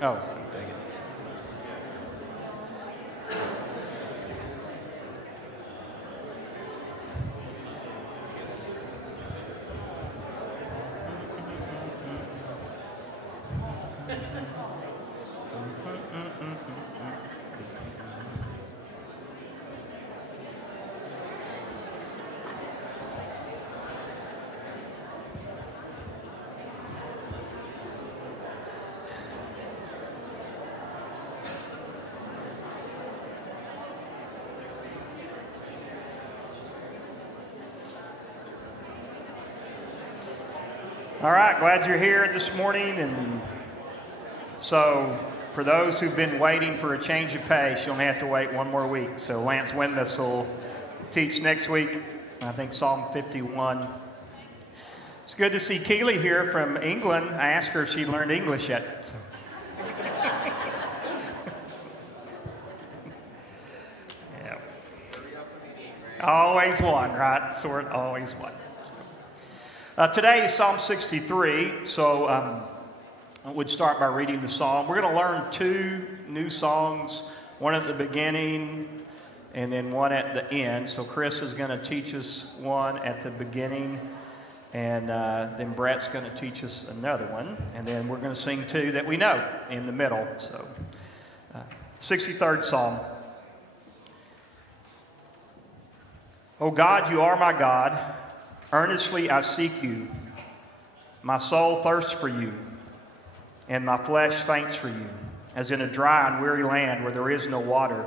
Oh, take it. All right, glad you're here this morning. And so for those who've been waiting for a change of pace, you'll have to wait one more week. So Lance Wendus will teach next week, I think Psalm 51. It's good to see Keely here from England. I asked her if she learned English yet. So. Yeah. Always one, right? Sort always one. Today is Psalm 63, so I would start by reading the psalm. We're going to learn two new songs, one at the beginning and then one at the end. So Chris is going to teach us one at the beginning, and then Brett's going to teach us another one, and then we're going to sing two that we know in the middle. So 63rd Psalm. O God, you are my God. Earnestly I seek you. My soul thirsts for you, and my flesh faints for you, as in a dry and weary land where there is no water.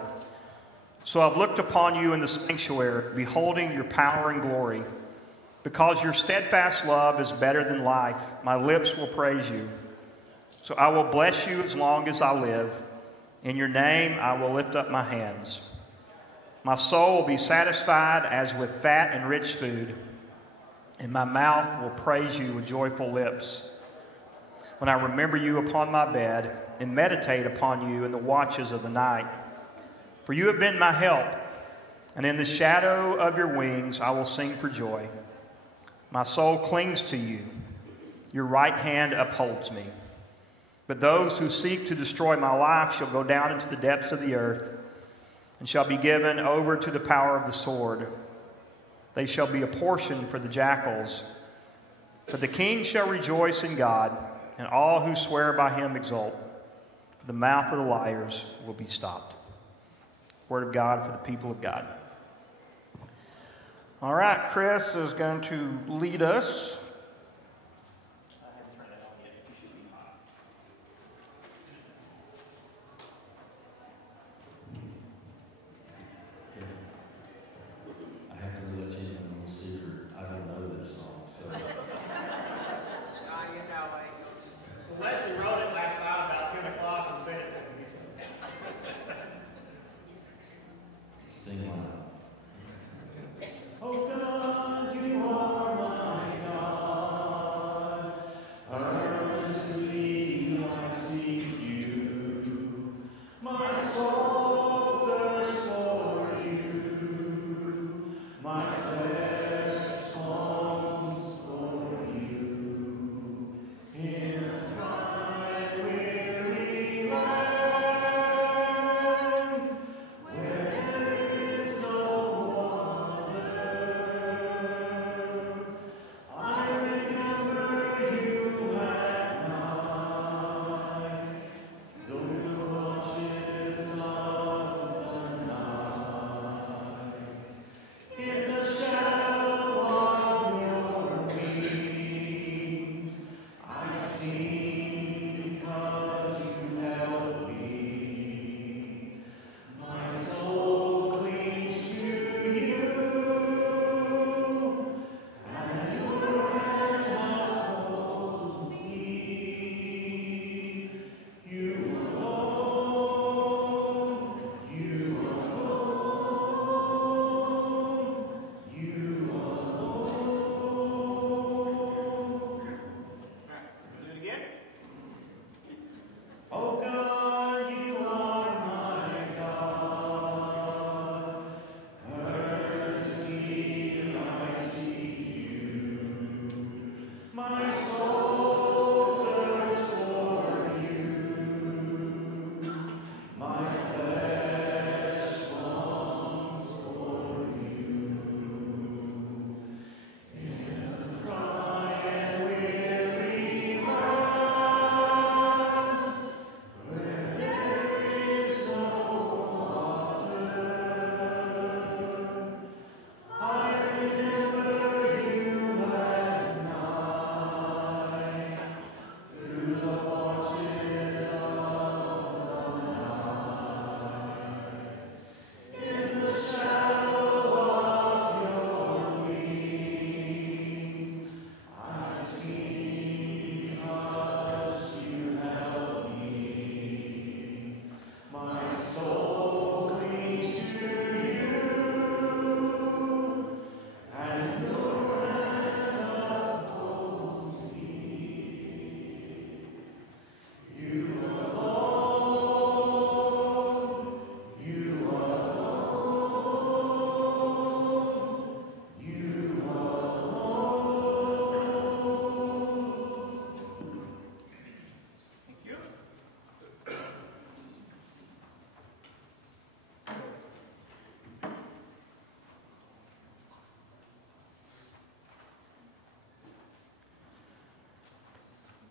So I've looked upon you in the sanctuary, beholding your power and glory. Because your steadfast love is better than life, my lips will praise you. So I will bless you as long as I live. In your name I will lift up my hands. My soul will be satisfied as with fat and rich food, and my mouth will praise you with joyful lips. When I remember you upon my bed and meditate upon you in the watches of the night. For you have been my help, and in the shadow of your wings I will sing for joy. My soul clings to you. Your right hand upholds me. But those who seek to destroy my life shall go down into the depths of the earth and shall be given over to the power of the sword. They shall be a portion for the jackals. But the king shall rejoice in God, and all who swear by him exult. The mouth of the liars will be stopped. Word of God for the people of God. All right, Chris is going to lead us. Oh God, you are my God.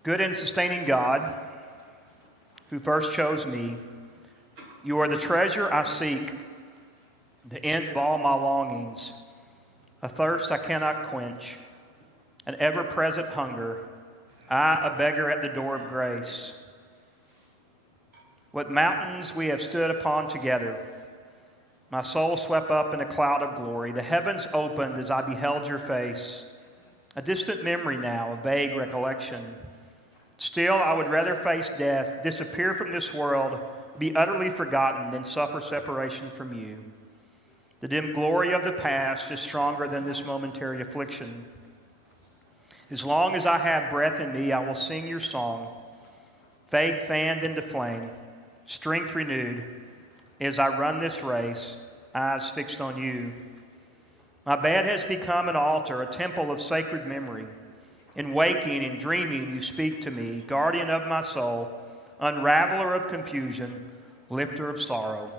Good and sustaining God, who first chose me, you are the treasure I seek, the end of all my longings, a thirst I cannot quench, an ever-present hunger, I, a beggar at the door of grace. What mountains we have stood upon together. My soul swept up in a cloud of glory. The heavens opened as I beheld your face. A distant memory now, a vague recollection. Still, I would rather face death, disappear from this world, be utterly forgotten, than suffer separation from you. The dim glory of the past is stronger than this momentary affliction. As long as I have breath in me, I will sing your song. Faith fanned into flame, strength renewed, as I run this race, eyes fixed on you. My bed has become an altar, a temple of sacred memory. In waking and dreaming, you speak to me, guardian of my soul, unraveler of confusion, lifter of sorrow.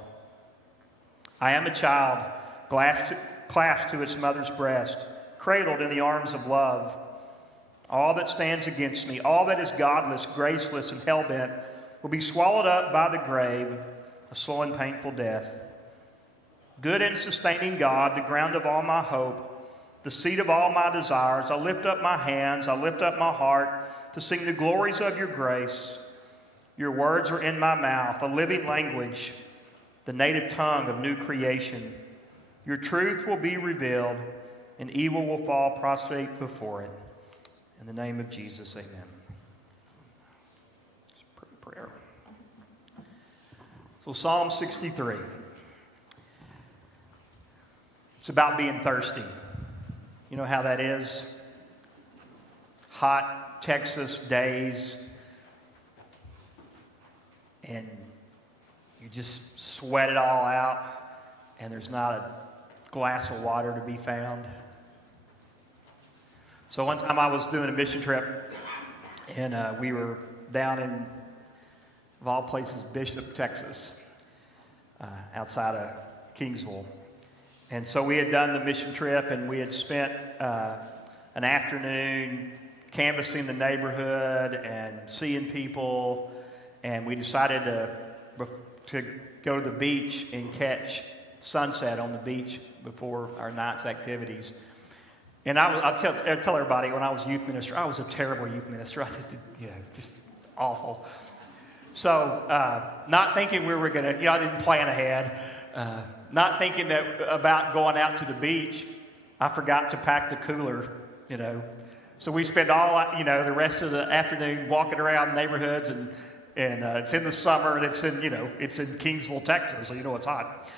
I am a child, clasped to its mother's breast, cradled in the arms of love. All that stands against me, all that is godless, graceless, and hell-bent, will be swallowed up by the grave, a slow and painful death. Good and sustaining God, the ground of all my hope, the seat of all my desires, I lift up my hands, I lift up my heart to sing the glories of your grace. Your words are in my mouth, a living language, the native tongue of new creation. Your truth will be revealed, and evil will fall prostrate before it. In the name of Jesus, amen. Prayer. So Psalm 63. It's about being thirsty. You know how that is? Hot Texas days, and you just sweat it all out, and there's not a glass of water to be found. So one time I was doing a mission trip, and we were down in, of all places, Bishop, Texas, outside of Kingsville. And so we had done the mission trip, and we had spent an afternoon canvassing the neighborhood and seeing people, and we decided to go to the beach and catch sunset on the beach before our night's activities. And I'll tell everybody, when I was youth minister, I was a terrible youth minister. I just awful. So not thinking we were going to, I didn't plan ahead. Not thinking about going out to the beach, I forgot to pack the cooler, So we spent all, the rest of the afternoon walking around neighborhoods, and it's in the summer, and it's in Kingsville, Texas, so it's hot.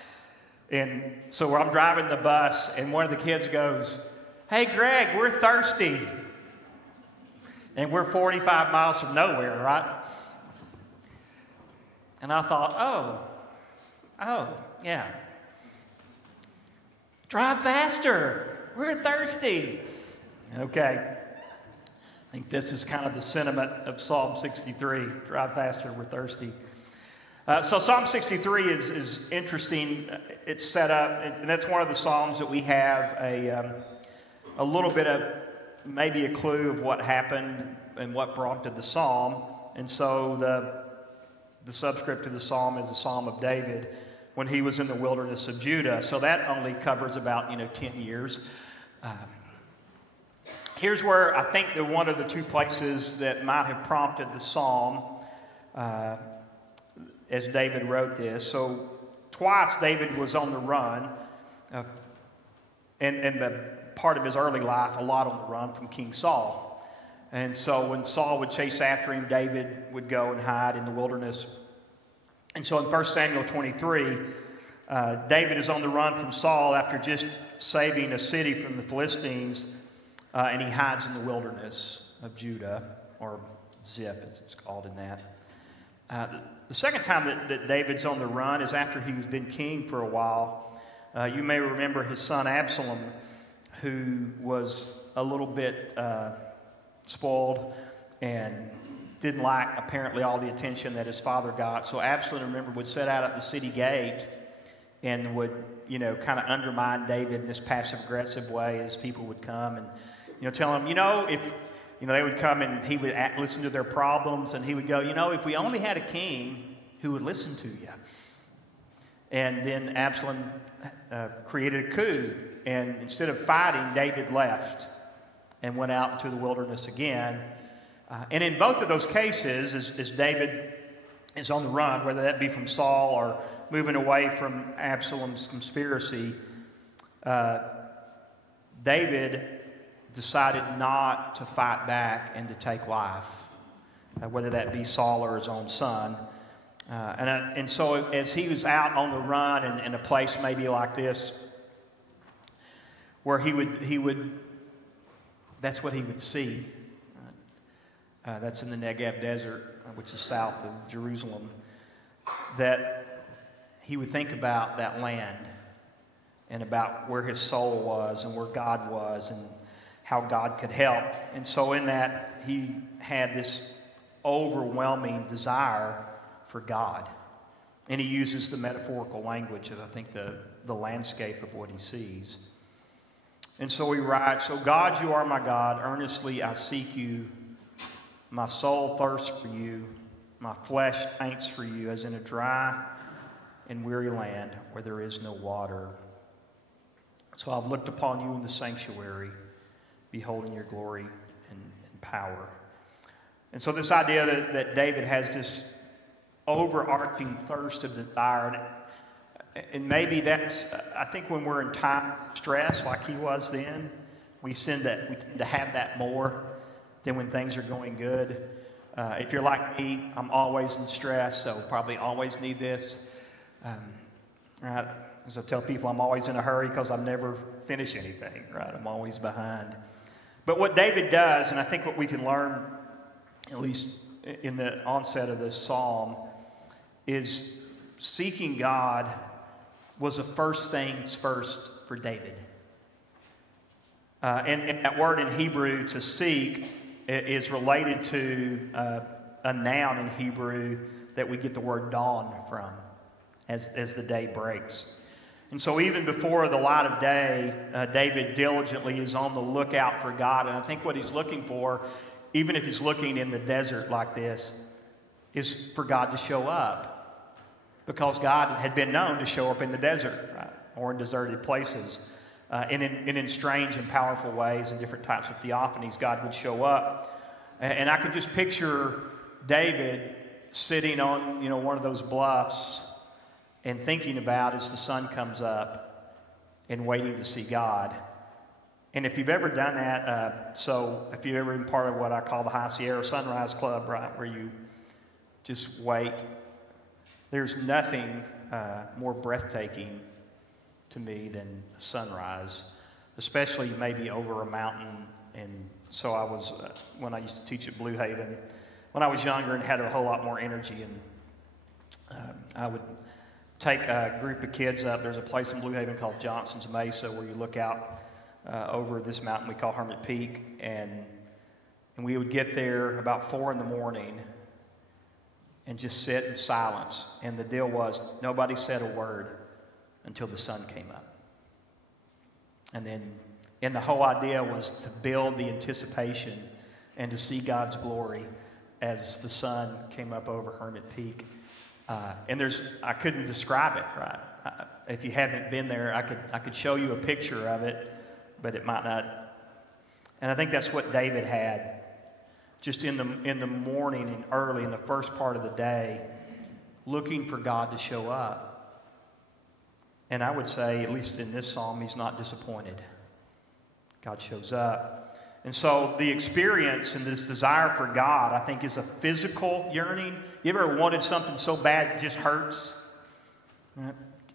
And so I'm driving the bus, and one of the kids goes, "Hey, Greg, we're thirsty." And we're 45 miles from nowhere, right? And I thought, oh, yeah. Drive faster. We're thirsty. Okay. I think this is kind of the sentiment of Psalm 63. Drive faster. We're thirsty. So Psalm 63 is interesting. It's set up, and that's one of the psalms that we have a little bit of maybe a clue of what happened and what prompted the psalm. And so the subscript to the psalm is the Psalm of David when he was in the wilderness of Judah. So that only covers about 10 years. Here's where I think that one of the two places that might have prompted the psalm as David wrote this. So twice David was on the run, and the part of his early life, a lot on the run from King Saul. And so when Saul would chase after him, David would go and hide in the wilderness. And so in 1 Samuel 23, David is on the run from Saul after just saving a city from the Philistines, and he hides in the wilderness of Judah, or Ziph, as it's called in that. The second time that David's on the run is after he's been king for a while. You may remember his son Absalom, who was a little bit spoiled and didn't like, apparently, all the attention that his father got. So Absalom, remember, would set out at the city gate and would, kind of undermine David in this passive-aggressive way as people would come and, tell him, they would come and he would listen to their problems, and he would go, if we only had a king who would listen to you. And then Absalom created a coup, and instead of fighting, David left and went out into the wilderness again. And in both of those cases, as David is on the run, whether that be from Saul or moving away from Absalom's conspiracy, David decided not to fight back and to take life, whether that be Saul or his own son. And so as he was out on the run in a place maybe like this, where he would that's what he would see. That's in the Negev Desert, which is south of Jerusalem, that he would think about that land and about where his soul was and where God was and how God could help. And so in that, he had this overwhelming desire for God. And he uses the metaphorical language of, I think, the landscape of what he sees. And so he writes, "O God, you are my God. Earnestly I seek you. My soul thirsts for you. My flesh faints for you, as in a dry and weary land where there is no water. So I've looked upon you in the sanctuary, beholding your glory and power." And so this idea that David has this overarching thirst of desire, and maybe that's, I think when we're in time of stress like he was then, we tend to have that more than when things are going good. If you're like me, I'm always in stress, so probably always need this. Right? As I tell people, I'm always in a hurry because I never finish anything, right? I'm always behind. But what David does, and I think what we can learn, at least in the onset of this psalm, is seeking God was the first things first for David. And that word in Hebrew, to seek, is related to a noun in Hebrew that we get the word dawn from, as the day breaks. And so even before the light of day, David diligently is on the lookout for God. And I think what he's looking for, even if he's looking in the desert like this, is for God to show up. Because God had been known to show up in the desert, right? Or in deserted places. And in strange and powerful ways, in different types of theophanies, God would show up. And I could just picture David sitting on, one of those bluffs and thinking about as the sun comes up and waiting to see God. And if you've ever done that, so if you've ever been part of what I call the High Sierra Sunrise Club, right, where you just wait, there's nothing more breathtaking to me than a sunrise, especially maybe over a mountain. And so I was, when I used to teach at Blue Haven, when I was younger and had a whole lot more energy, and I would take a group of kids up. There's a place in Blue Haven called Johnson's Mesa where you look out over this mountain we call Hermit Peak, and we would get there about 4 a.m. and just sit in silence. And the deal was nobody said a word until the sun came up. And the whole idea was to build the anticipation and to see God's glory as the sun came up over Hermit Peak. And I couldn't describe it, right? If you haven't been there, I could show you a picture of it, but it might not. And I think that's what David had, just in the morning and early in the first part of the day, looking for God to show up. And I would say, at least in this psalm, he's not disappointed. God shows up. And so the experience and this desire for God, I think, is a physical yearning. You ever wanted something so bad it just hurts?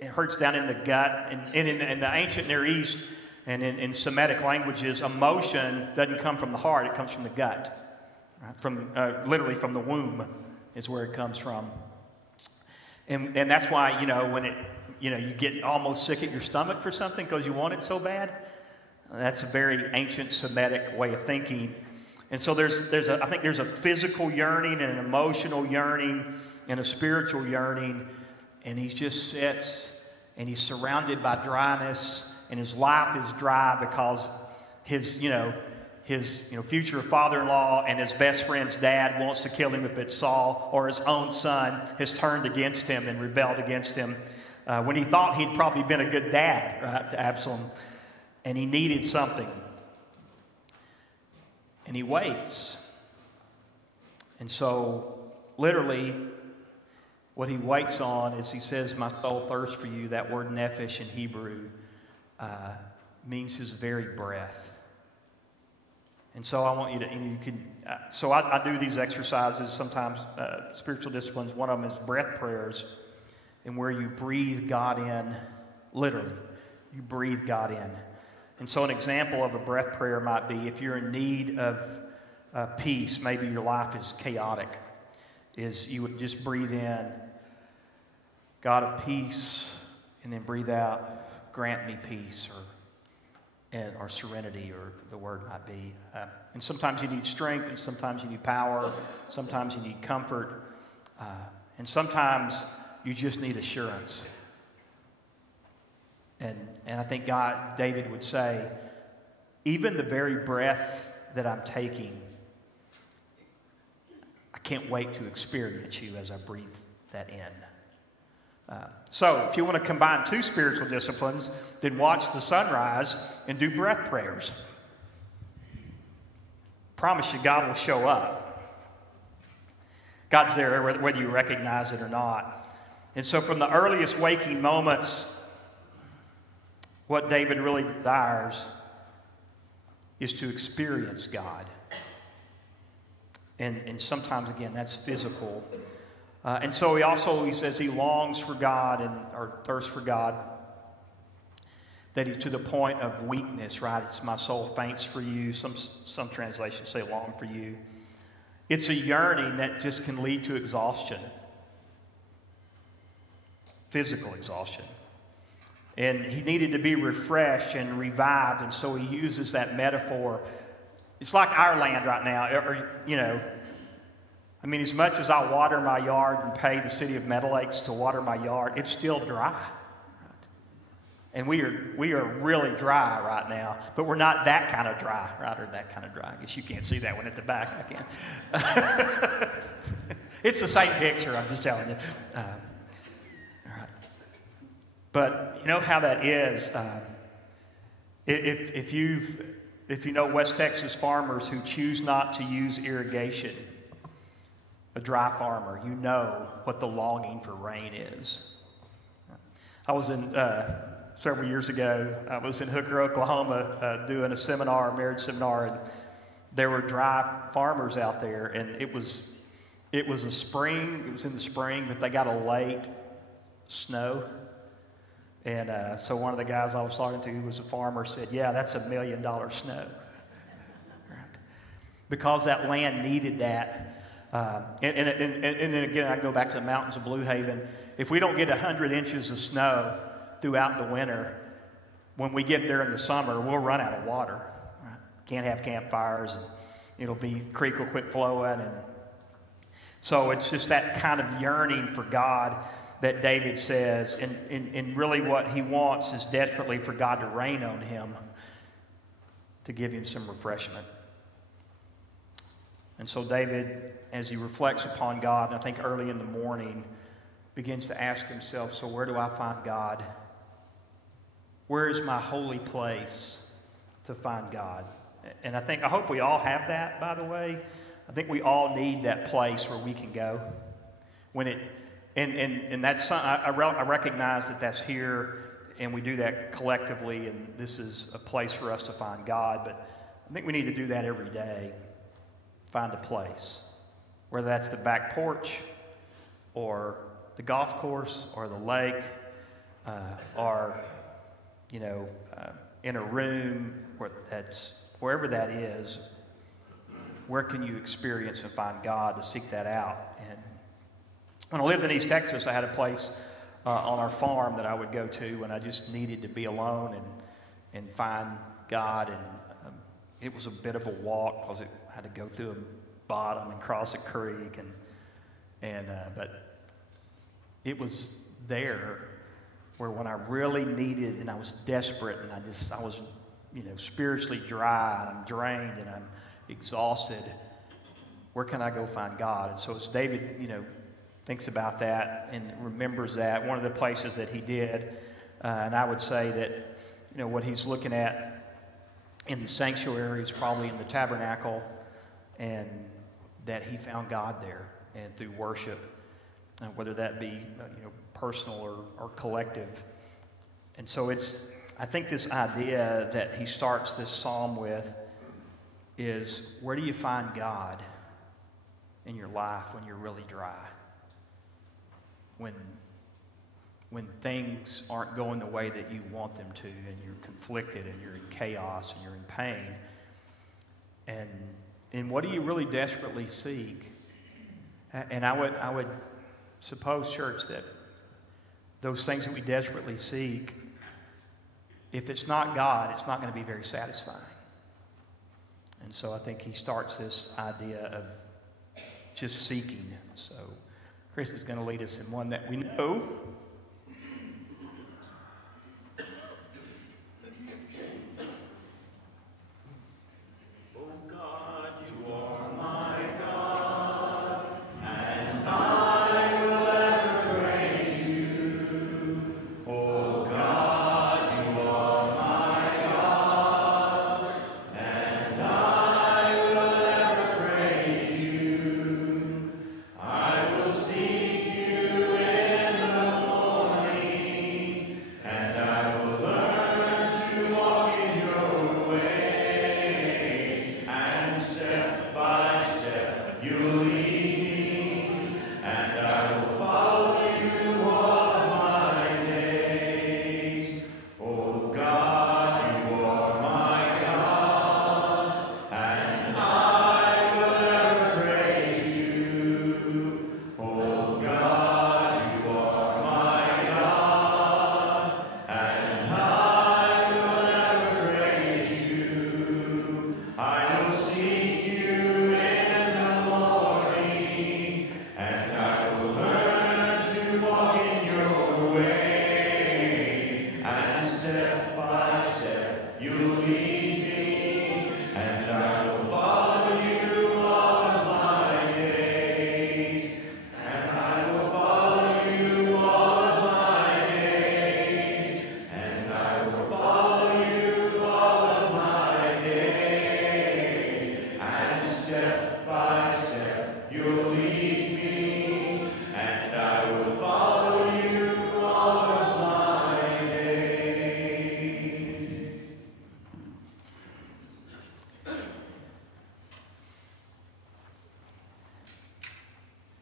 It hurts down in the gut. And in the ancient Near East and in Semitic languages, emotion doesn't come from the heart, it comes from the gut. Right? Literally from the womb is where it comes from. And that's why, when you get almost sick at your stomach for something because you want it so bad. That's a very ancient Semitic way of thinking. And so I think there's a physical yearning and an emotional yearning and a spiritual yearning. And he just sits and he's surrounded by dryness, and his life is dry because his his future father-in-law and his best friend's dad wants to kill him if it's Saul, or his own son has turned against him and rebelled against him when he thought he'd probably been a good dad, right, to Absalom, and he needed something. And he waits. And so, literally, what he waits on is he says, my soul thirsts for you. That word nephesh in Hebrew means his very breath. And so I want you to, so I do these exercises sometimes, spiritual disciplines. One of them is breath prayers, and where you breathe God in, literally. You breathe God in. And so an example of a breath prayer might be if you're in need of peace, maybe your life is chaotic, is you would just breathe in, God of peace, and then breathe out, grant me peace, or serenity, or the word might be. And sometimes you need strength, and sometimes you need power, sometimes you need comfort, and sometimes you just need assurance. And I think David would say, even the very breath that I'm taking, I can't wait to experience you as I breathe that in. So if you want to combine two spiritual disciplines, then watch the sunrise and do breath prayers. Promise you God will show up. God's there whether you recognize it or not. And so from the earliest waking moments, what David really desires is to experience God. And sometimes, again, that's physical. And so he says he longs for God or thirsts for God, that he's to the point of weakness, right? It's my soul faints for you. Some translations say long for you. It's a yearning that just can lead to exhaustion, physical exhaustion. And he needed to be refreshed and revived, and so he uses that metaphor. It's like our land right now, as much as I water my yard and pay the city of Meadow Lakes to water my yard, it's still dry. Right? And we are really dry right now, but we're not that kind of dry, right? Or that kind of dry. I guess you can't see that one at the back. I can. It's the same picture, I'm just telling you. But you know how that is. If you know West Texas farmers who choose not to use irrigation, a dry farmer, you know what the longing for rain is. I was several years ago, I was in Hooker, Oklahoma, doing a marriage seminar, and there were dry farmers out there, and it was in the spring, but they got a late snow. And so one of the guys I was talking to, who was a farmer, said, yeah, that's $1 million snow. Right? Because that land needed that. And then again, I go back to the mountains of Blue Haven. If we don't get 100 inches of snow throughout the winter, when we get there in the summer, we'll run out of water. Right? Can't have campfires, and the creek will quit flowing. And so it's just that kind of yearning for God that David says, and really what he wants is desperately for God to rain on him, to give him some refreshment. And so David, as he reflects upon God, and I think early in the morning, begins to ask himself, so where do I find God? Where is my holy place to find God? And I hope we all have that, by the way. I think we all need that place where we can go. And that's I recognize that that's here, and we do that collectively, and this is a place for us to find God. But I think we need to do that every day. Find a place, whether that's the back porch, or the golf course, or the lake, or in a room wherever that is. Where can you experience and find God to seek that out? And when I lived in East Texas, I had a place on our farm that I would go to when I just needed to be alone and find God. And it was a bit of a walk because it had to go through a bottom and cross a creek. But it was there where when I really needed and I was desperate and I was spiritually dry, and I'm drained, and I'm exhausted. Where can I go find God? And so as David, thinks about that and remembers that, one of the places that he did, and I would say that, what he's looking at in the sanctuary is probably in the tabernacle, and that he found God there and through worship, and whether that be, personal or collective. And so I think this idea that he starts this psalm with is, where do you find God in your life when you're really dry? When things aren't going the way that you want them to, and you're conflicted, and you're in chaos, and you're in pain. And what do you really desperately seek? And I would suppose, church, that those things that we desperately seek, if it's not God, it's not going to be very satisfying. And so I think he starts this idea of just seeking. So Chris is going to lead us in one that we know.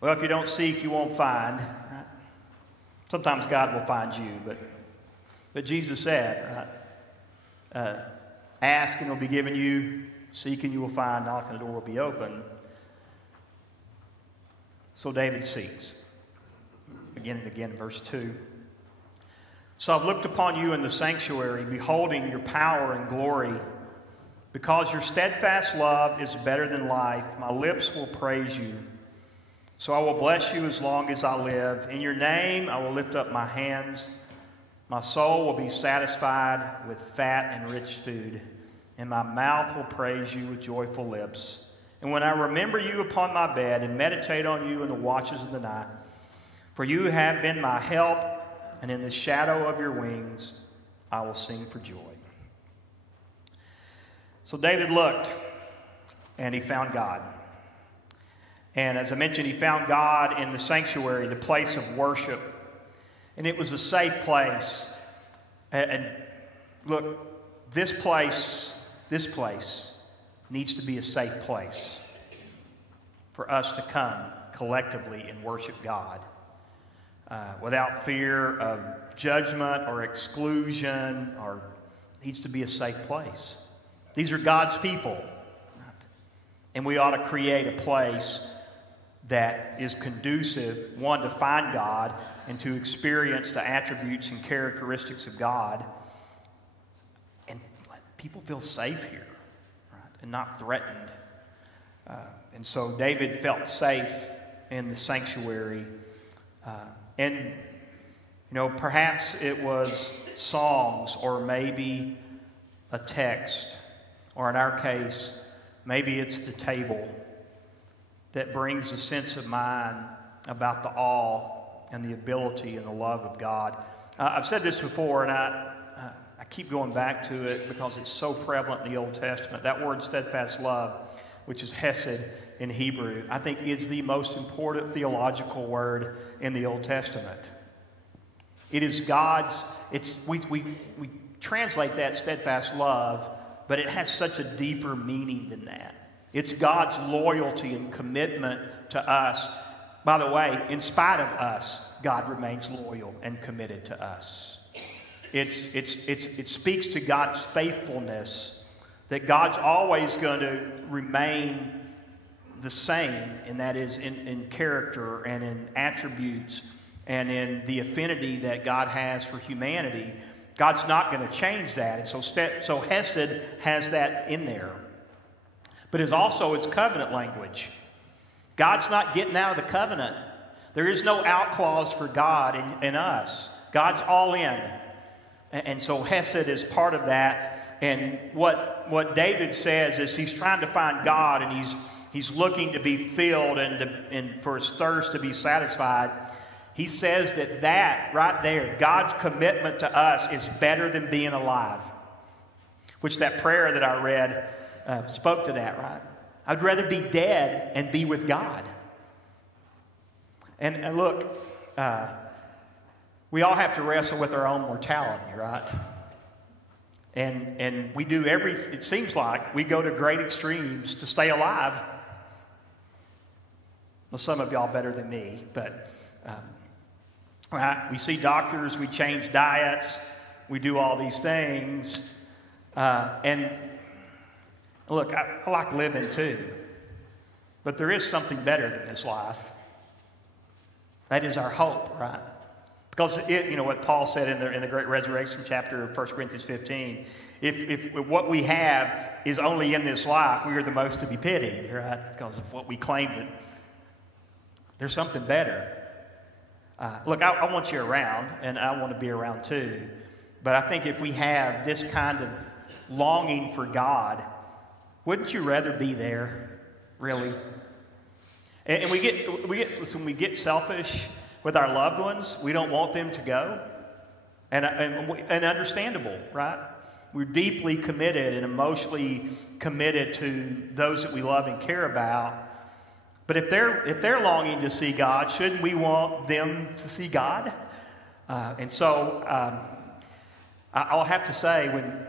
Well, if you don't seek, you won't find. Right? Sometimes God will find you, but Jesus said, ask and it will be given you, seek and you will find, knock and the door will be open. So David seeks. Again and again, verse 2. So I've looked upon you in the sanctuary, beholding your power and glory. Because your steadfast love is better than life, my lips will praise you. So I will bless you as long as I live. In your name I will lift up my hands. My soul will be satisfied with fat and rich food, and my mouth will praise you with joyful lips. And when I remember you upon my bed and meditate on you in the watches of the night, for you have been my help, and in the shadow of your wings I will sing for joy. So David looked, and he found God. And as I mentioned, he found God in the sanctuary, the place of worship. And it was a safe place. And look, this place needs to be a safe place for us to come collectively and worship God without fear of judgment or exclusion. Or it needs to be a safe place. These are God's people. And we ought to create a place that is conducive, one, to find God and to experience the attributes and characteristics of God. And let people feel safe here, right, and not threatened. And so David felt safe in the sanctuary. And, perhaps it was songs or maybe a text, or in our case, maybe it's the table that brings a sense of mind about the awe and the ability and the love of God. I've said this before, and I keep going back to it because it's so prevalent in the Old Testament. That word steadfast love, which is hesed in Hebrew, I think is the most important theological word in the Old Testament. It is God's, we translate that steadfast love, but it has such a deeper meaning than that. It's God's loyalty and commitment to us. By the way, in spite of us, God remains loyal and committed to us. It speaks to God's faithfulness, that God's always going to remain the same, and that is in character and in attributes and in the affinity that God has for humanity. God's not going to change that. And so Hesed has that in there. But it's also its covenant language. God's not getting out of the covenant. There is no out clause for God and us. God's all in. And so Hesed is part of that. And what David says is he's trying to find God, and he's looking to be filled and for his thirst to be satisfied. He says that right there, God's commitment to us is better than being alive. Which that prayer that I read spoke to that, right? I'd rather be dead and be with God. And look, we all have to wrestle with our own mortality, right? And we do it seems like we go to great extremes to stay alive. Well, some of y'all better than me, but right? We see doctors, we change diets, we do all these things. And look, I like living too, but there is something better than this life. That is our hope, right? Because what Paul said in the great resurrection chapter of 1 Corinthians 15, if what we have is only in this life, we are the most to be pitied, right? Because of what we claim that there's something better. Look, I want you around, and I want to be around too. But I think if we have this kind of longing for God, wouldn't you rather be there, really? And we get selfish with our loved ones. We don't want them to go, and understandable, right? We're deeply committed and emotionally committed to those that we love and care about. But if they're longing to see God, shouldn't we want them to see God? And so I'll have to say, when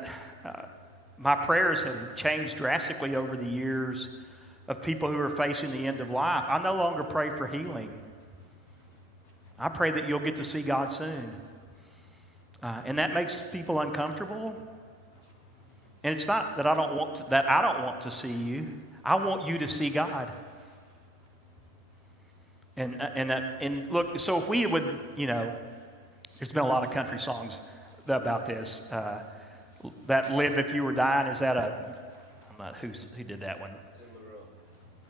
my prayers have changed drastically over the years of people who are facing the end of life, I no longer pray for healing. I pray that you'll get to see God soon. And that makes people uncomfortable. And it's not that I don't want to see you. I want you to see God. And look, so if we would, there's been a lot of country songs about this. That Live If You Were Dying, is that I'm not who did that one?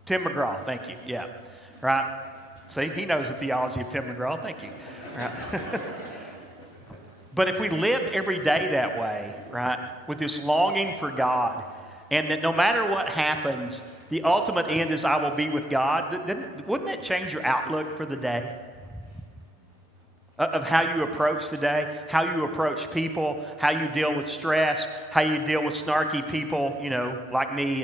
Tim McGraw, thank you. Yeah, right. See, he knows the theology of Tim McGraw. Thank you. Right. But if we lived every day that way, right, with this longing for God, and that no matter what happens, the ultimate end is I will be with God, then wouldn't that change your outlook for the day? Of how you approach the day, how you approach people, how you deal with stress, how you deal with snarky people, like me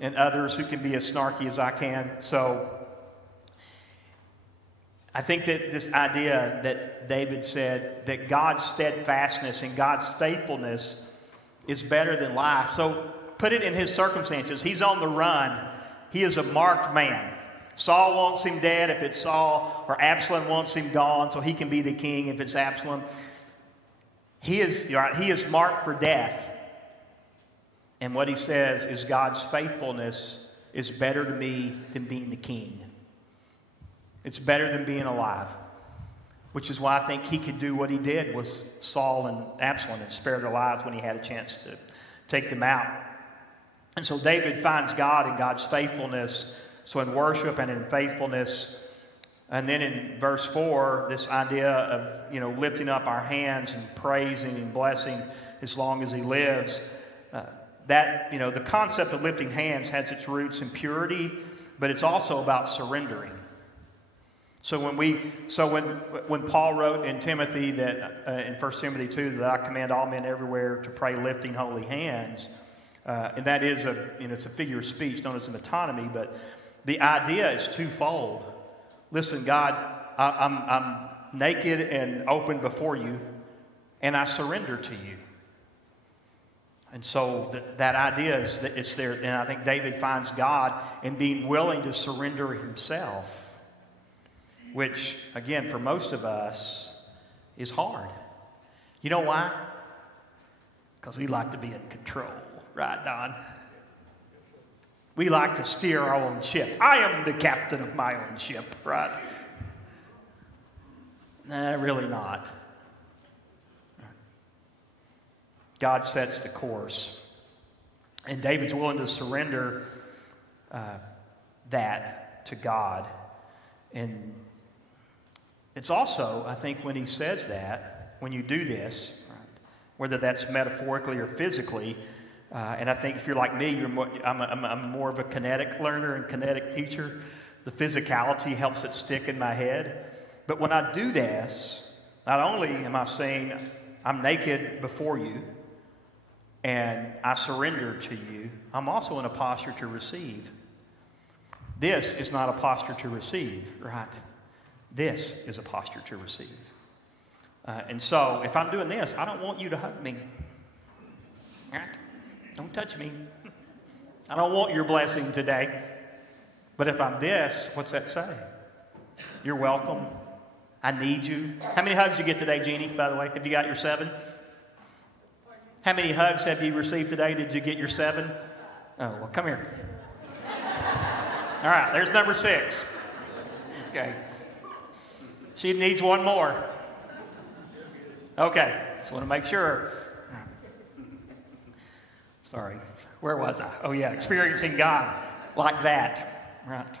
and others who can be as snarky as I can. So I think that this idea that David said, that God's steadfastness and God's faithfulness is better than life. So put it in his circumstances. He's on the run. He is a marked man. Saul wants him dead if it's Saul, or Absalom wants him gone so he can be the king if it's Absalom. He is marked for death. And what he says is God's faithfulness is better to me than being the king. It's better than being alive, which is why I think he could do what he did with Saul and Absalom and spare their lives when he had a chance to take them out. And so David finds God and God's faithfulness, so in worship and in faithfulness. And then in verse 4, this idea of, lifting up our hands and praising and blessing as long as he lives. that, the concept of lifting hands has its roots in purity, but it's also about surrendering. So when Paul wrote in Timothy that in 1 Timothy 2 that I command all men everywhere to pray lifting holy hands, and that is it's a figure of speech known as a metonymy, but the idea is twofold. Listen, God, I'm naked and open before you, and I surrender to you. And so that idea is that it's there, and I think David finds God in being willing to surrender himself, which, again, for most of us is hard. You know why? Because we like to be in control, right, Don? We like to steer our own ship. I am the captain of my own ship, right? Nah, really not. God sets the course. And David's willing to surrender that to God. And it's also, I think, when he says that, when you do this, right, whether that's metaphorically or physically, and I think if you're like me, I'm more of a kinetic learner and kinetic teacher. The physicality helps it stick in my head. But when I do this, not only am I saying, I'm naked before you, and I surrender to you, I'm also in a posture to receive. This is not a posture to receive, right? This is a posture to receive. And so, if I'm doing this, I don't want you to hug me. Right? Don't touch me. I don't want your blessing today. But if I'm this, what's that say? You're welcome. I need you. How many hugs you get today, Jeannie, by the way? Have you got your 7? How many hugs have you received today? Did you get your 7? Oh, well, come here. All right, there's number 6. Okay. She needs one more. Okay, just want to make sure. Sorry, where was I? Oh, yeah, experiencing God like that. Right.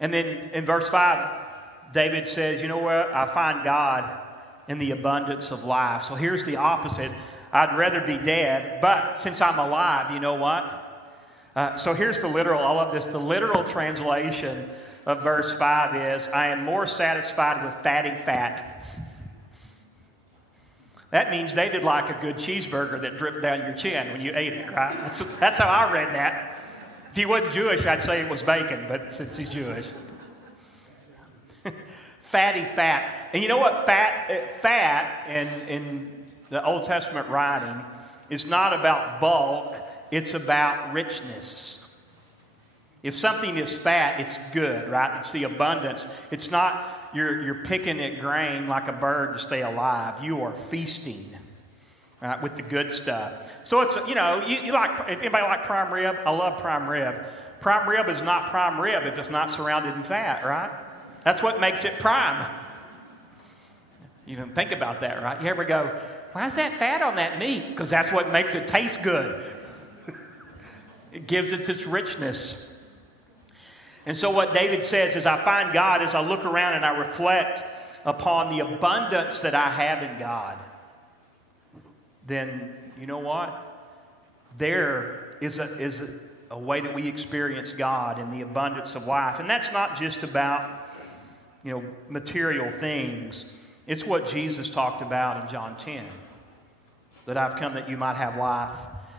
And then in verse 5, David says, you know what? I find God in the abundance of life. So here's the opposite. I'd rather be dead, but since I'm alive, you know what? So here's the literal, I love this. The literal translation of verse 5 is, I am more satisfied with fatty fat. That means David liked a good cheeseburger that dripped down your chin when you ate it, right? That's how I read that. If he wasn't Jewish, I'd say it was bacon, but since he's Jewish. Fatty fat. And you know what? Fat in the Old Testament writing is not about bulk, it's about richness. If something is fat, it's good, right? It's the abundance. It's not you're picking at grain like a bird to stay alive. You are feasting, right, with the good stuff. So it's, you like, if anybody like prime rib? I love prime rib. Prime rib is not prime rib if it's not surrounded in fat, right? That's what makes it prime. You don't think about that, right? You ever go, why is that fat on that meat? Because that's what makes it taste good. It gives it its richness. And so what David says is, I find God as I look around and I reflect upon the abundance that I have in God. Then, you know what? There is a way that we experience God in the abundance of life. And that's not just about, material things. It's what Jesus talked about in John 10. That I've come that you might have life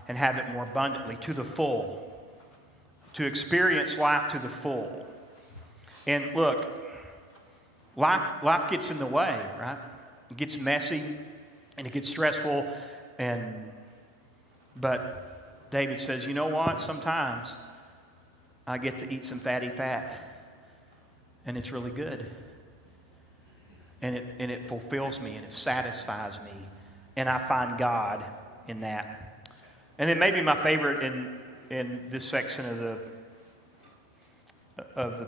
and have it more abundantly, to the full. To experience life to the full. And look, life gets in the way, right? It gets messy and it gets stressful. But David says, you know what? Sometimes I get to eat some fatty fat. And it's really good. And it fulfills me and it satisfies me. And I find God in that. And then maybe my favorite in this section of the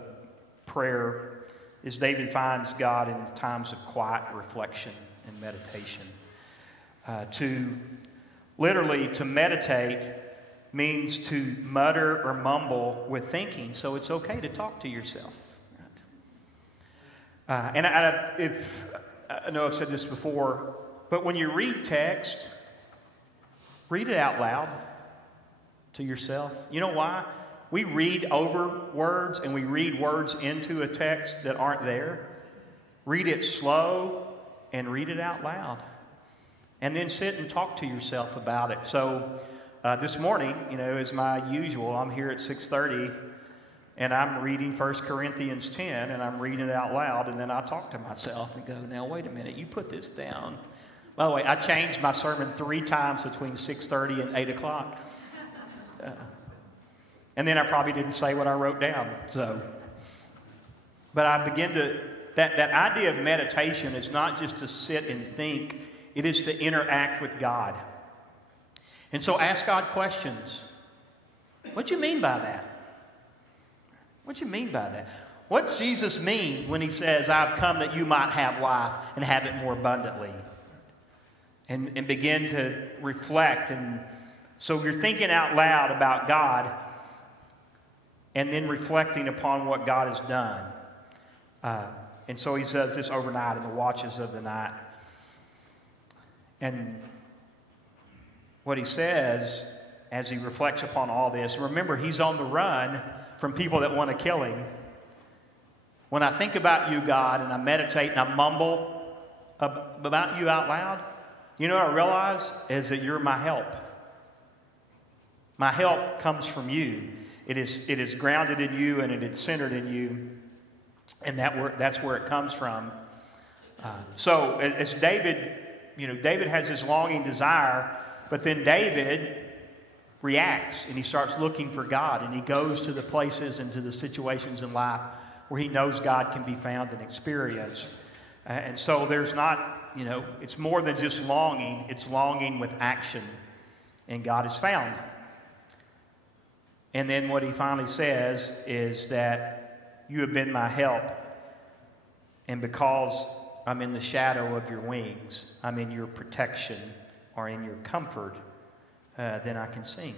prayer is David finds God in times of quiet reflection and meditation. To meditate means to mutter or mumble with thinking, so it's okay to talk to yourself. And I know I've said this before, but when you read text, Read it out loud to yourself. You know why? We read over words and we read words into a text that aren't there. Read it slow and read it out loud. And then sit and talk to yourself about it. So this morning, as my usual, I'm here at 6:30 and I'm reading 1 Corinthians 10 and I'm reading it out loud, and then I talk to myself and go, now wait a minute, you put this down. By the way, I changed my sermon 3 times between 6:30 and 8 o'clock. And then I probably didn't say what I wrote down. But I begin to, that idea of meditation is not just to sit and think, it is to interact with God. And so ask God questions. What do you mean by that? What do you mean by that? What's Jesus mean when he says, I've come that you might have life and have it more abundantly? And begin to reflect. And so you're thinking out loud about God and then reflecting upon what God has done. And so he says this overnight in the watches of the night. And what he says as he reflects upon all this, remember, he's on the run from people that want to kill him. When I think about you, God, and I meditate and I mumble about you out loud, you know what I realize is that you're my help. My help comes from you. It is grounded in you and it is centered in you. And that's where it comes from. So as David, David has this longing desire, but then David reacts and he starts looking for God, and he goes to the places and to the situations in life where he knows God can be found and experienced. And so there's not, it's more than just longing, it's longing with action, and God is found. And then what he finally says is that you have been my help, and because I'm in the shadow of your wings, I'm in your protection or in your comfort, then I can sing.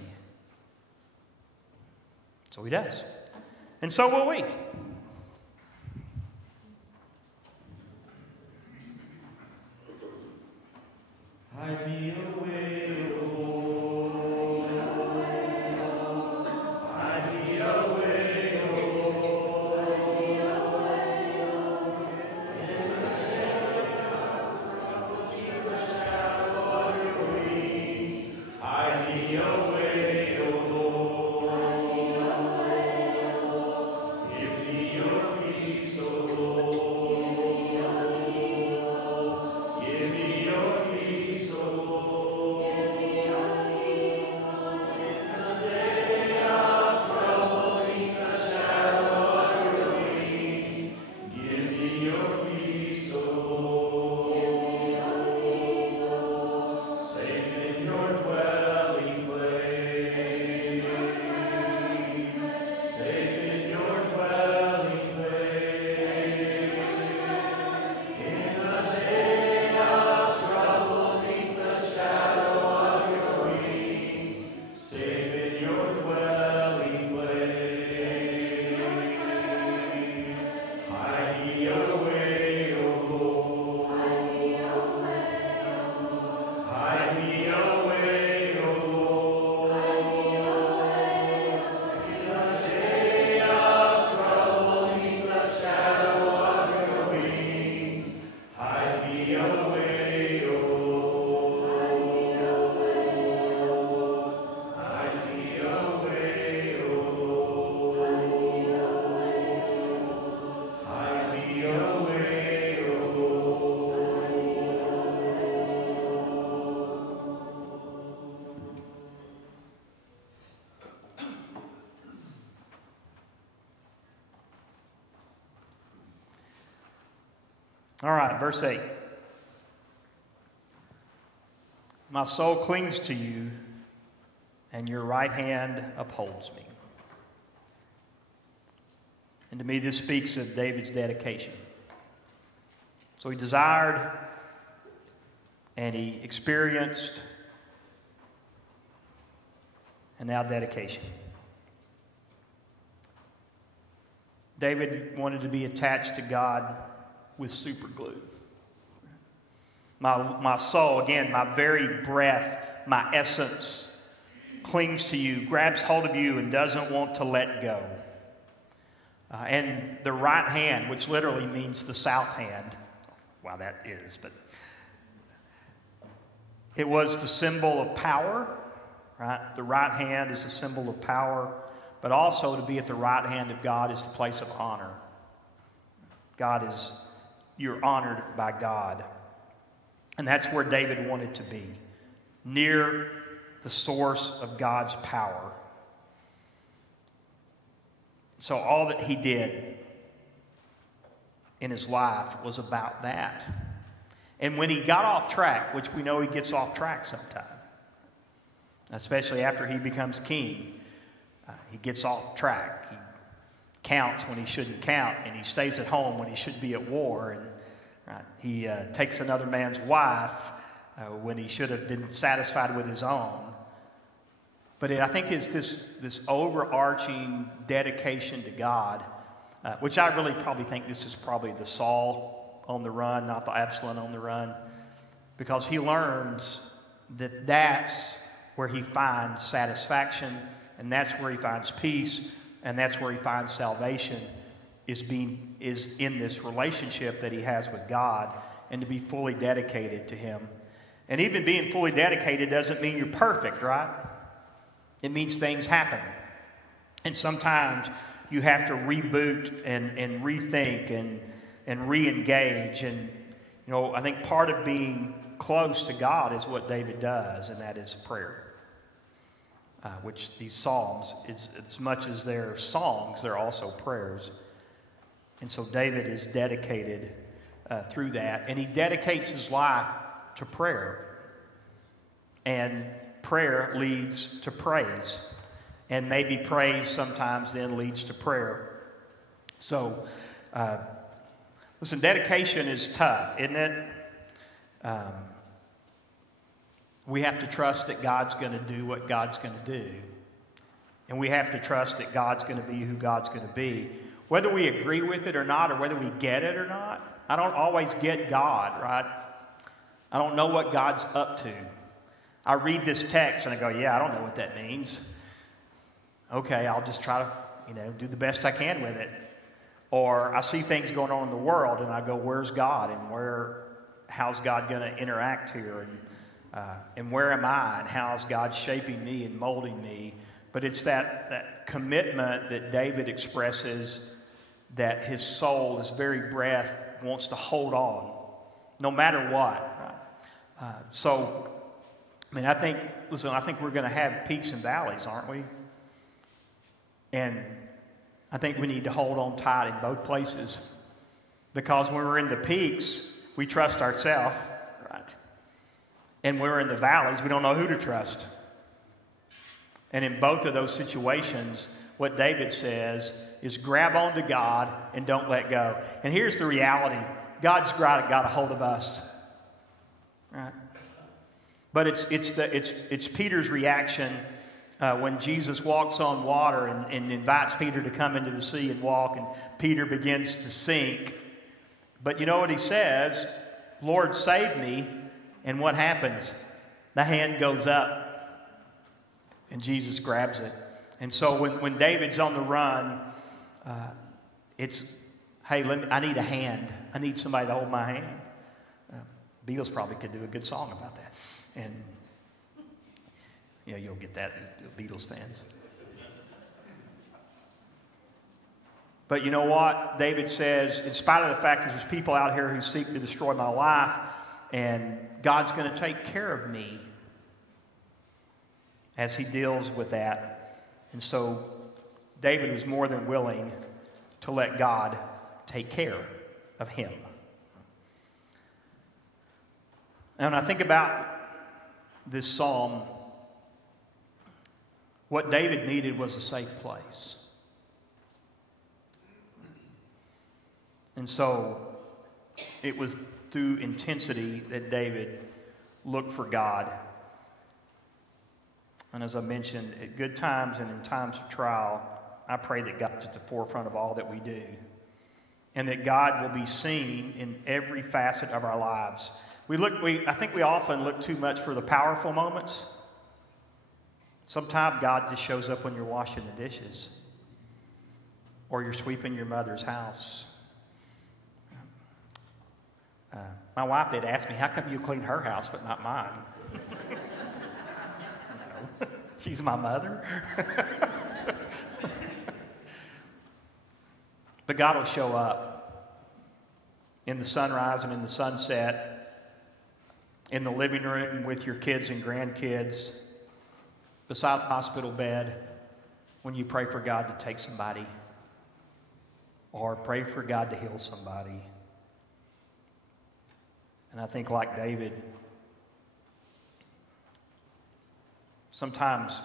So he does. And so will we. Hide me away, All right, verse 8. My soul clings to you, and your right hand upholds me. And to me, this speaks of David's dedication. So he desired, and he experienced, and now dedication. David wanted to be attached to God with super glue. My soul, again, my very breath, my essence clings to you, grabs hold of you, and doesn't want to let go. And the right hand, which literally means the south hand, wow, that is, but it was the symbol of power, right? The right hand is the symbol of power, but also to be at the right hand of God is the place of honor. You're honored by God. And that's where David wanted to be, near the source of God's power. So all that he did in his life was about that. And when he got off track, which we know he gets off track sometime, especially after he becomes king, he gets off track. He counts when he shouldn't count, and he stays at home when he should be at war, and he takes another man's wife when he should have been satisfied with his own. But I think it's this overarching dedication to God, which I really probably think this is probably the Saul on the run, not the Absalom on the run, because he learns that that's where he finds satisfaction, and that's where he finds peace, and that's where he finds salvation, is in this relationship that he has with God, and to be fully dedicated to him. And even being fully dedicated doesn't mean you're perfect, right? It means things happen. And sometimes you have to reboot and rethink and re-engage. And, I think part of being close to God is what David does, and that is prayer. Which these psalms, as much as they're songs, they're also prayers. And so David is dedicated through that. And he dedicates his life to prayer. And prayer leads to praise. And maybe praise sometimes then leads to prayer. So, listen, dedication is tough, isn't it? We have to trust that God's going to do what God's going to do. And we have to trust that God's going to be who God's going to be. Whether we agree with it or not, or whether we get it or not, I don't always get God, right? I don't know what God's up to. I read this text and I go, yeah, I don't know what that means. Okay, I'll just try to, do the best I can with it. Or I see things going on in the world and I go, where's God? And how's God going to interact here? And where am I? And how's God shaping me and molding me? But it's that commitment that David expresses, that his soul, his very breath, wants to hold on, no matter what. I think we're going to have peaks and valleys, aren't we? And I think we need to hold on tight in both places, because when we're in the peaks, we trust ourselves, right? And when we're in the valleys, we don't know who to trust. And in both of those situations, what David says is grab onto God and don't let go. And here's the reality. God's got a hold of us. Right? But it's Peter's reaction when Jesus walks on water and invites Peter to come into the sea and walk, and Peter begins to sink. But you know what he says? Lord, save me. And what happens? The hand goes up and Jesus grabs it. And so when David's on the run, hey, I need a hand. I need somebody to hold my hand. Beatles probably could do a good song about that. And you'll get that, Beatles fans. But you know what? David says, in spite of the fact that there's people out here who seek to destroy my life, and God's going to take care of me as he deals with that. And so David was more than willing to let God take care of him. And when I think about this psalm, what David needed was a safe place. And so it was through intensity that David looked for God. And as I mentioned, at good times and in times of trial, I pray that God's at the forefront of all that we do, and that God will be seen in every facet of our lives. I think we often look too much for the powerful moments, Sometimes God just shows up when you're washing the dishes or you're sweeping your mother's house. My wife did ask me, how come you clean her house but not mine? No, she's my mother. But God will show up in the sunrise and in the sunset, in the living room with your kids and grandkids, beside the hospital bed, when you pray for God to take somebody, or pray for God to heal somebody. And I think, like David, sometimes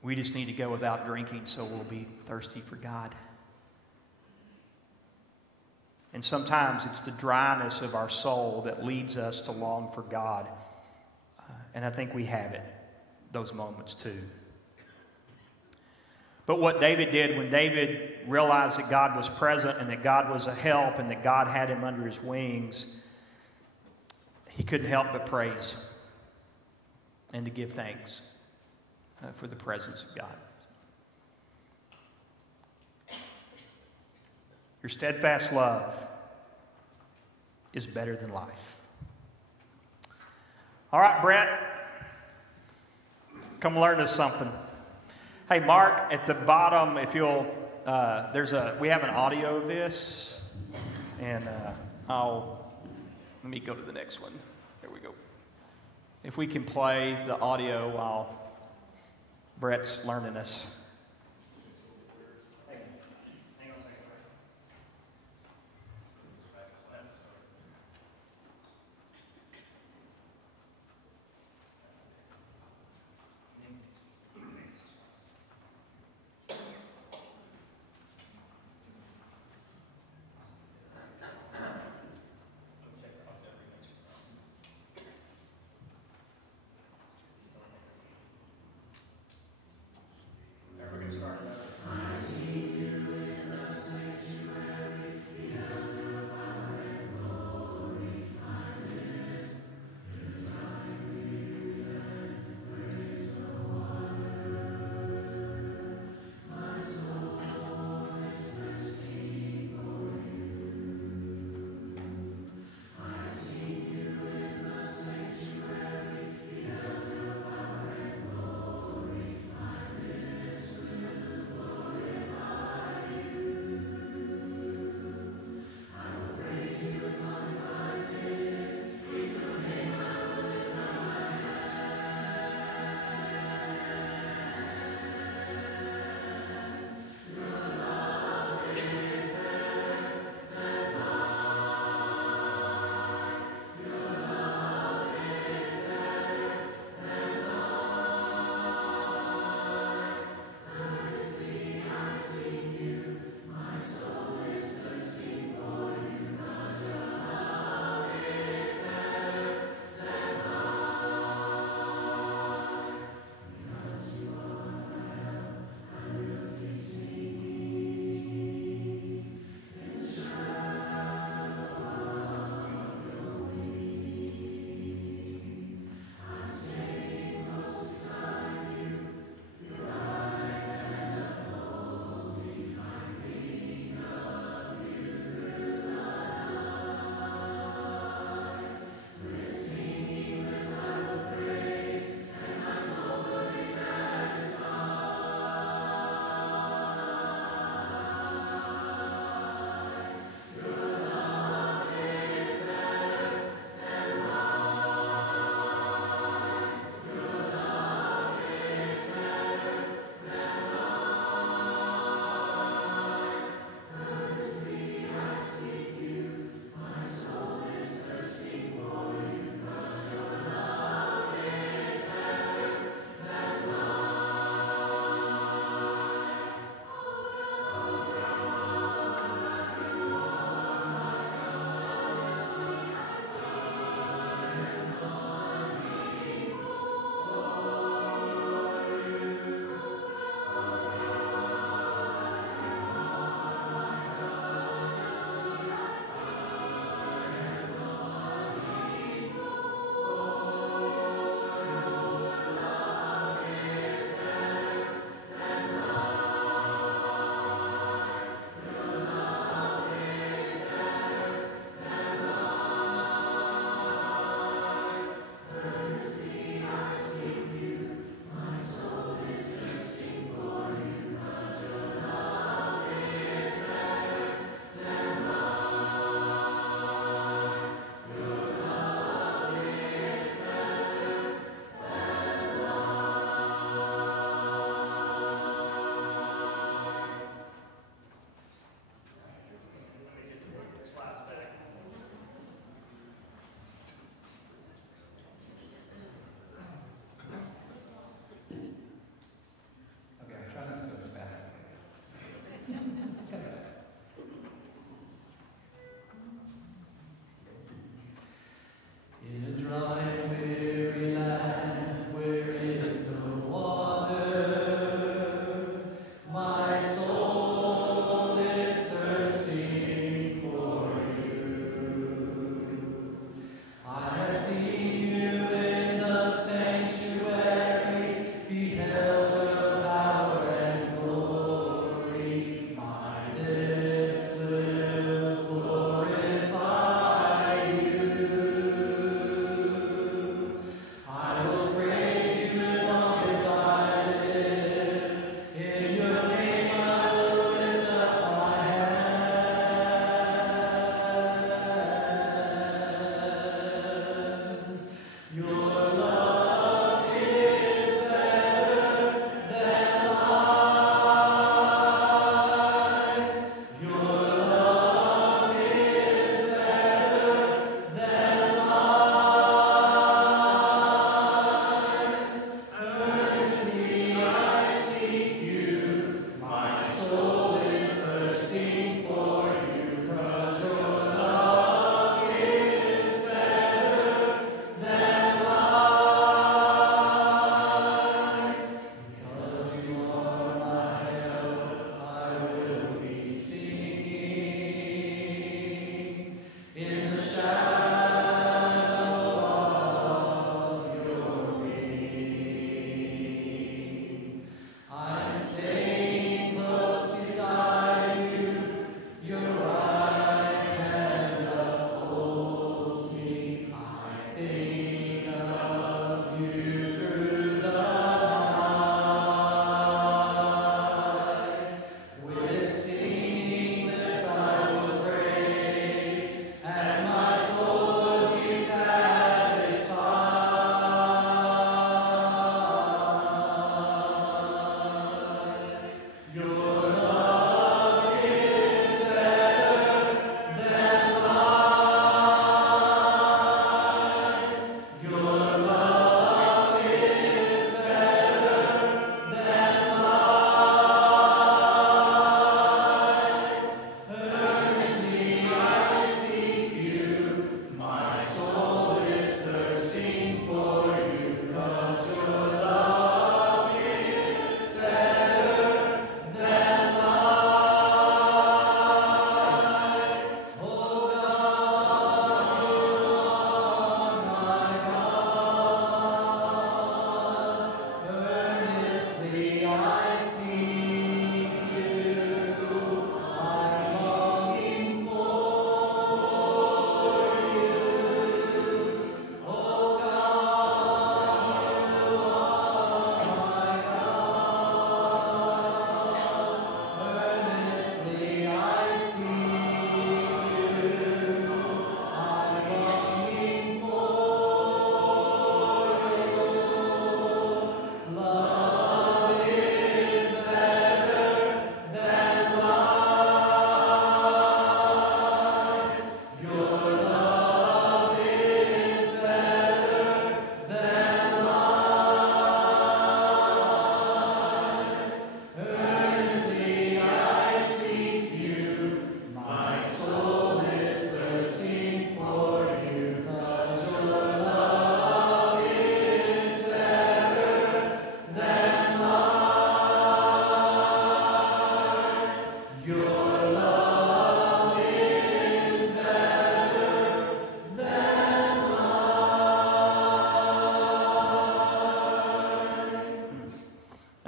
we just need to go without drinking so we'll be thirsty for God. And sometimes it's the dryness of our soul that leads us to long for God. And I think we have it, those moments too. But what David did when David realized that God was present and that God was a help and that God had him under his wings, he couldn't help but praise and to give thanks for the presence of God. Your steadfast love is better than life. All right, Brett, come learn us something. Hey, Mark, at the bottom, if you'll, we have an audio of this, and let me go to the next one. There we go. If we can play the audio while Brett's learning us. There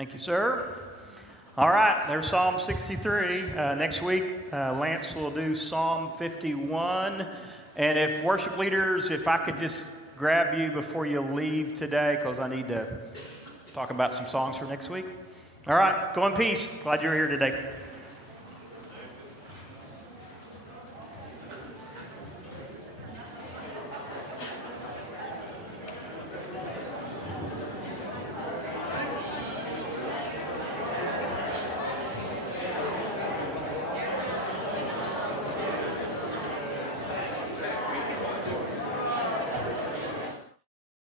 Thank you, sir. All right, there's Psalm 63. Next week, Lance will do Psalm 51. And if worship leaders, if I could just grab you before you leave today, because I need to talk about some songs for next week. All right, go in peace. Glad you're here today.